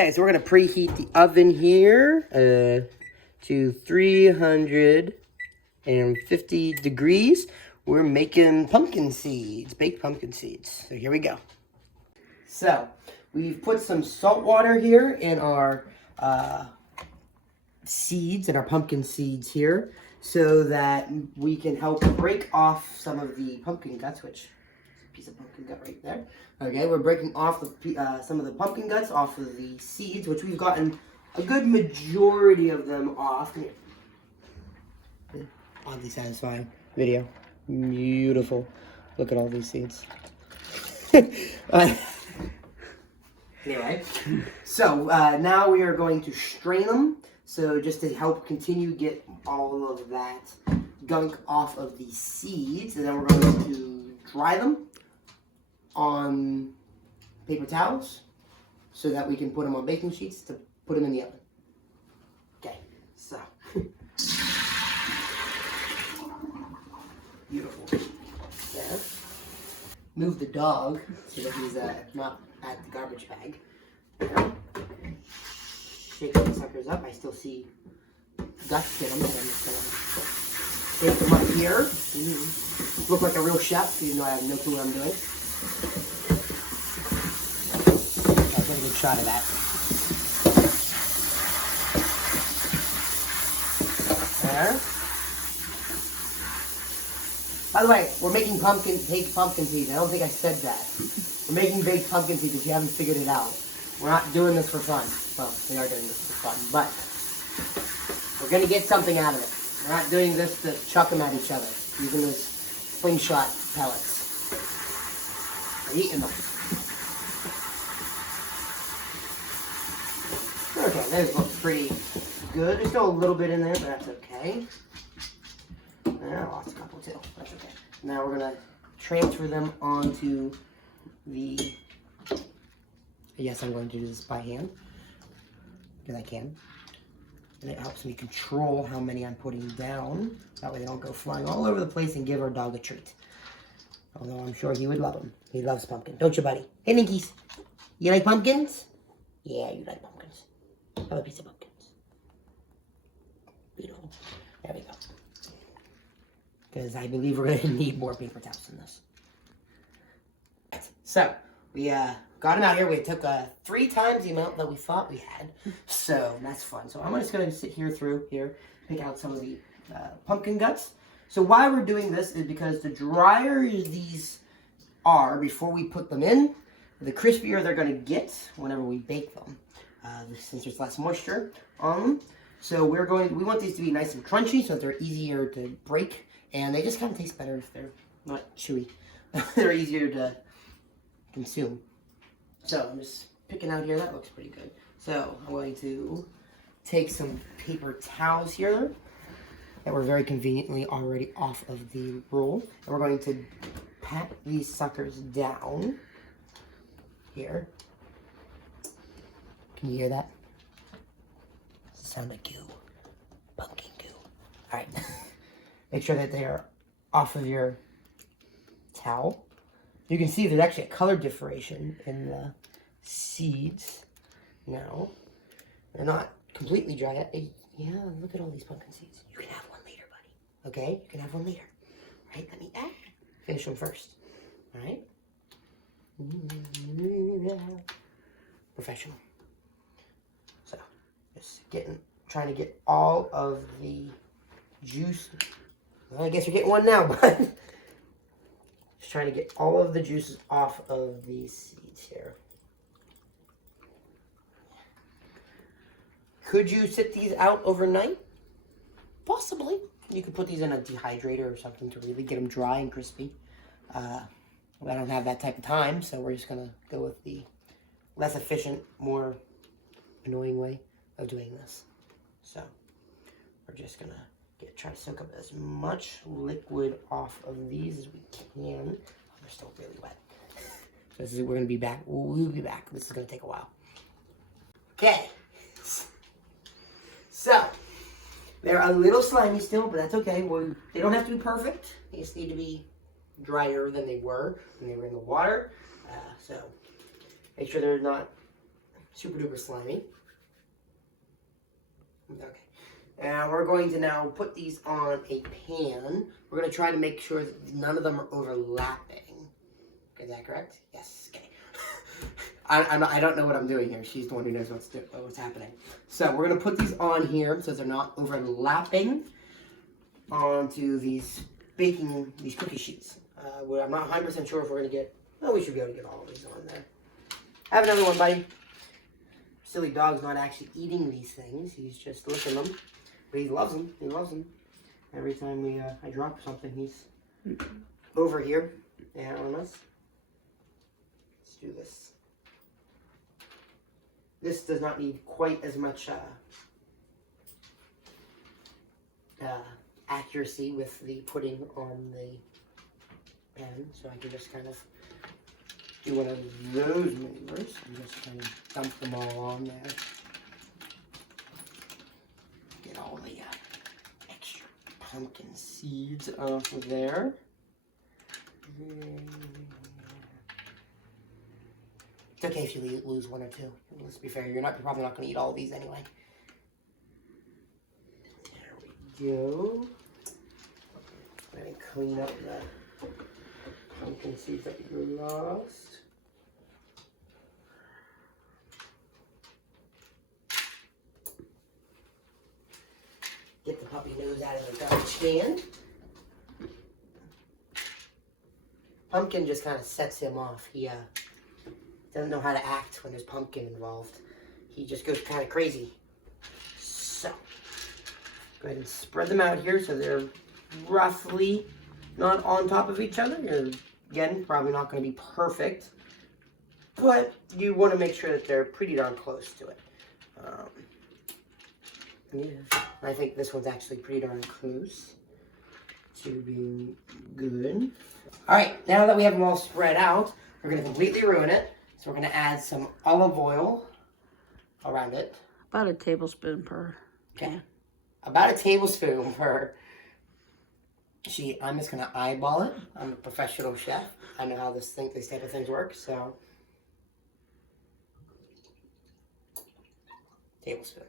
Okay, so we're gonna preheat the oven here to 350 degrees. We're making pumpkin seeds, baked pumpkin seeds. So here we go. So we've put some salt water here in our seeds, in our pumpkin seeds here, so that we can help break off some of the pumpkin guts, which is a piece of pumpkin gut right there. Okay, we're breaking off the, some of the pumpkin guts off of the seeds, which we've gotten a good majority of them off. Oddly satisfying video. Beautiful. Look at all these seeds. Anyway, so now we are going to strain them. So just to help continue get all of that gunk off of the seeds, and then we're going to dry them on paper towels so that we can put them on baking sheets to put them in the oven. Okay, so beautiful. There. Move the dog so that he's not at the garbage bag. Shake these suckers up. I still see guts in them, so I'm just gonna take them up here. Look like a real chef, even though I have no clue what I'm doing. I'll get a good shot of that. There. By the way, we're making baked pumpkin seeds. I don't think I said that. We're making baked pumpkin seeds if you haven't figured it out. We're not doing this for fun. Well, we are doing this for fun, but we're going to get something out of it. We're not doing this to chuck them at each other, using those slingshot pellets. We're eating them. Okay, those look pretty good. There's still a little bit in there, but that's okay. I lost a couple too. That's okay. Now we're going to transfer them onto the... Yes, I'm going to do this by hand, because I can. And it helps me control how many I'm putting down. That way they don't go flying all over the place and give our dog a treat. Although I'm sure he would love them. He loves pumpkin. Don't you, buddy? Hey, Ninkies. You like pumpkins? Yeah, you like pumpkins. Have a piece of pumpkins. Beautiful. There we go. Because I believe we're going to need more paper towels than this. So, we got him out here. We took 3 times the amount that we thought we had. So, that's fun. So, I'm just going to sit here pick out some of the pumpkin guts. So, why we're doing this is because the drier these are before we put them in, the crispier they're going to get whenever we bake them. Since there's less moisture on them. So, we want these to be nice and crunchy so that they're easier to break. And they just kind of taste better if they're not chewy. They're easier to consume. So I'm just picking out here. That looks pretty good. So I'm going to take some paper towels here that were very conveniently already off of the roll. And we're going to pat these suckers down here. Can you hear that? Does it sound like goo? Pumpkin goo. All right. Make sure that they are off of your towel. You can see there's actually a color differentiation in the seeds now. They're not completely dry yet. Yeah, look at all these pumpkin seeds. You can have one later, buddy. Okay? You can have one later. All right, let me finish them first. All right? Professional. So, just trying to get all of the juice. Well, I guess you're getting one now, but just trying to get all of the juices off of these seeds here. Could you sit these out overnight? Possibly. You could put these in a dehydrator or something to really get them dry and crispy. I don't have that type of time, so we're just going to go with the less efficient, more annoying way of doing this. So, we're just going to try to soak up as much liquid off of these as we can. They're still really wet. So we're going to be back. We'll be back. This is going to take a while. Okay. So, they're a little slimy still, but that's okay. They don't have to be perfect. They just need to be drier than they were when they were in the water. So, make sure they're not super duper slimy. Okay. And we're going to now put these on a pan. We're going to try to make sure that none of them are overlapping. Is that correct? Yes. Okay. I don't know what I'm doing here. She's the one who knows what's happening. So we're going to put these on here so they're not overlapping onto these cookie sheets. I'm not 100% sure if we're going to get... Oh, we should be able to get all of these on there. Have another one, buddy. Silly dog's not actually eating these things. He's just licking them. But he loves them. He loves them. Every time I drop something, he's over here. Yeah, on us. Let's do this. This does not need quite as much accuracy with the pudding on the pan, so I can just kind of do one of those maneuvers and just kind of dump them all on there. Get all the extra pumpkin seeds off of there. It's okay if you lose one or two. Let's be fair, you're probably not going to eat all of these anyway. There we go. I'm going to clean up the pumpkin seeds that you lost. Get the puppy nose out of the garbage can. Pumpkin just kind of sets him off. He doesn't know how to act when there's pumpkin involved. He just goes kind of crazy. So, go ahead and spread them out here so they're roughly not on top of each other. You're, again, probably not going to be perfect, but you want to make sure that they're pretty darn close to it. Yeah, I think this one's actually pretty darn close to being good. All right, now that we have them all spread out, we're going to completely ruin it. So we're going to add some olive oil around it. About a tablespoon per pan. Okay. About a tablespoon per. I'm just going to eyeball it. I'm a professional chef. I know how these type of things work, so. Tablespoon.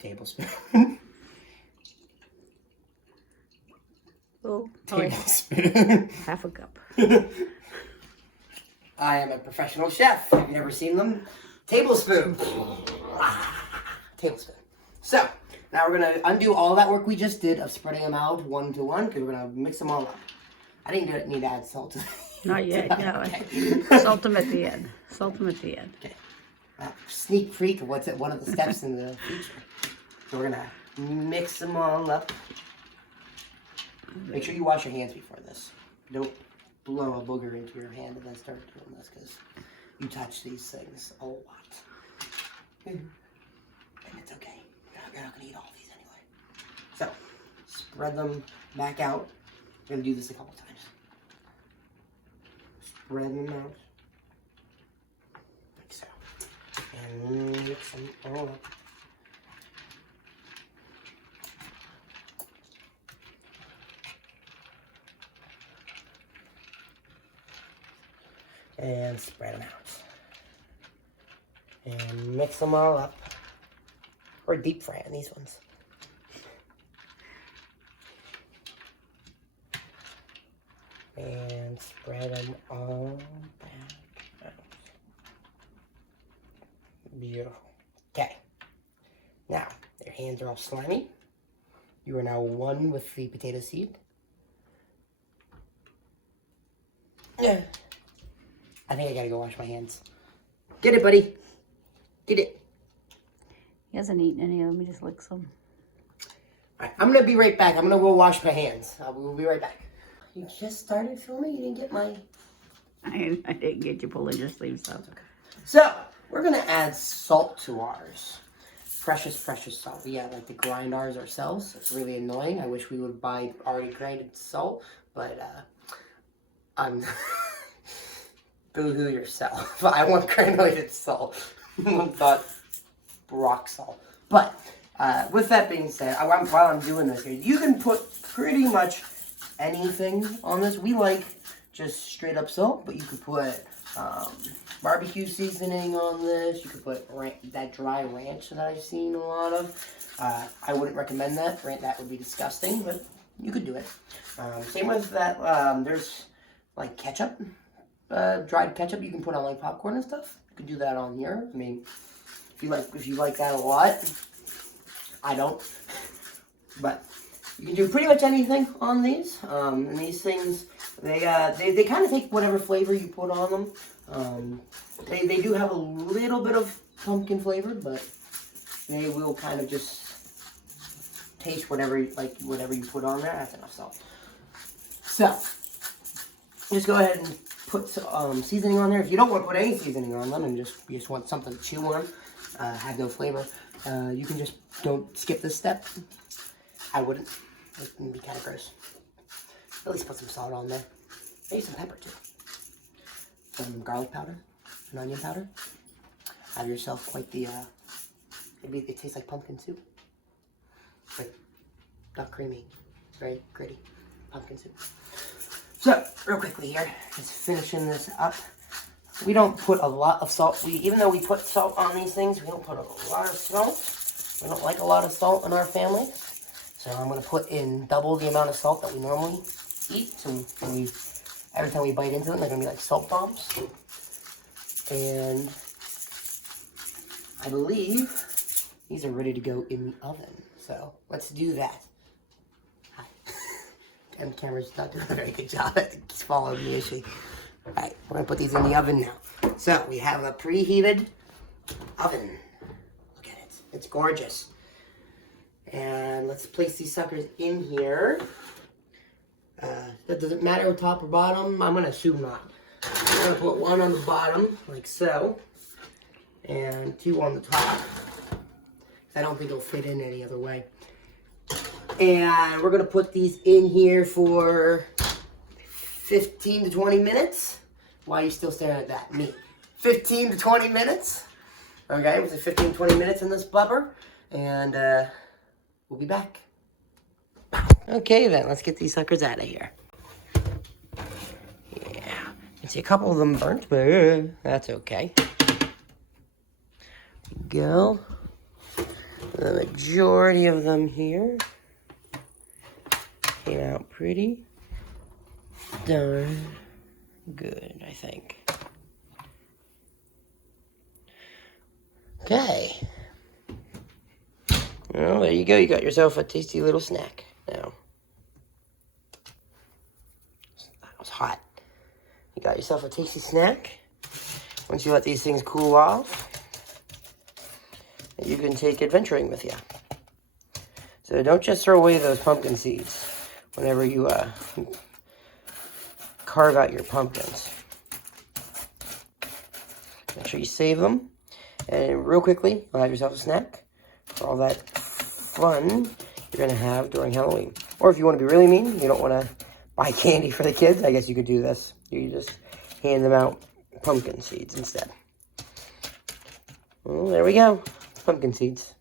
Tablespoon. Oh, tablespoon. Half a cup. I am a professional chef. Have you never seen them? Tablespoon. Tablespoon. So, now we're going to undo all that work we just did of spreading them out one to one, because we're going to mix them all up. I didn't need to add salt. Not yet, no. Okay. Salt them at the end. Salt them at the end. Okay. Sneak peek of what's at one of the steps in the future. So we're going to mix them all up. Make sure you wash your hands before this. Don't blow a booger into your hand and then start doing this, because you touch these things a lot. And it's okay. You're not going to eat all of these anyway. So, spread them back out. We're going to do this a couple times. Spread them out. Like so. And mix them all up. And spread them out. And mix them all up. Or deep fry on these ones. And spread them all back out. Beautiful. Okay. Now, your hands are all slimy. You are now one with the potato seed. Yeah. I think I gotta go wash my hands. Get it, buddy. Get it. He hasn't eaten any. Let me just lick some. Alright, I'm gonna be right back. I'm gonna go wash my hands. We'll be right back. You just started filming? You didn't get my... I didn't get you pulling your sleeves up. Okay. So, we're gonna add salt to ours. Precious, precious salt. We like to grind ours ourselves. It's really annoying. I wish we would buy already grinded salt, but I'm... Boo-hoo yourself. I want granulated salt, not rock salt. But with that being said, while I'm doing this here, you can put pretty much anything on this. We like just straight up salt, but you could put barbecue seasoning on this. You could put that dry ranch that I've seen a lot of. I wouldn't recommend that. That would be disgusting, but you could do it. Same with that. There's like ketchup, dried ketchup you can put on like popcorn and stuff. You could do that on here. I mean, if you like that a lot. I don't, but you can do pretty much anything on these. And these things, they kind of take whatever flavor you put on them. They do have a little bit of pumpkin flavor, but they will kind of just taste whatever you put on there. That's enough salt. So just go ahead and put seasoning on there. If you don't want to put any seasoning on them and you just want something to chew on, have no flavor, you can just don't skip this step. I wouldn't. It can be kind of gross. At least put some salt on there. Maybe some pepper too. Some garlic powder, and onion powder. Have yourself quite the, maybe it tastes like pumpkin soup. But not creamy. It's very gritty. Pumpkin soup. So, real quickly here, just finishing this up. We don't put a lot of salt. Even though we put salt on these things, we don't put a lot of salt. We don't like a lot of salt in our family. So I'm going to put in double the amount of salt that we normally eat. So every time we bite into them, they're going to be like salt bombs. And I believe these are ready to go in the oven. So let's do that. Hi. And the camera's not doing a very good job. It's following me, is she? Alright, we're going to put these in the oven now. So we have a preheated oven. Look at it. It's gorgeous. And let's place these suckers in here. That doesn't matter top or bottom. I'm going to assume not. I'm going to put one on the bottom, like so. And two on the top. I don't think it'll fit in any other way. And we're going to put these in here for 15 to 20 minutes. Why are you still staring at that? Me. 15 to 20 minutes. Okay, it was 15 to 20 minutes in this blubber. And we'll be back. Okay then, let's get these suckers out of here. Yeah, you can see a couple of them burnt, but that's okay. Go. The majority of them here came out pretty darn good, I think. Okay. Well, there you go. You got yourself a tasty little snack now. That was hot. You got yourself a tasty snack. Once you let these things cool off, you can take adventuring with you. So don't just throw away those pumpkin seeds whenever you carve out your pumpkins. Make sure you save them. And real quickly, you'll have yourself a snack for all that fun you're going to have during Halloween. Or if you want to be really mean, you don't want to buy candy for the kids, I guess you could do this. You just hand them out pumpkin seeds instead. Well, there we go. Pumpkin seeds.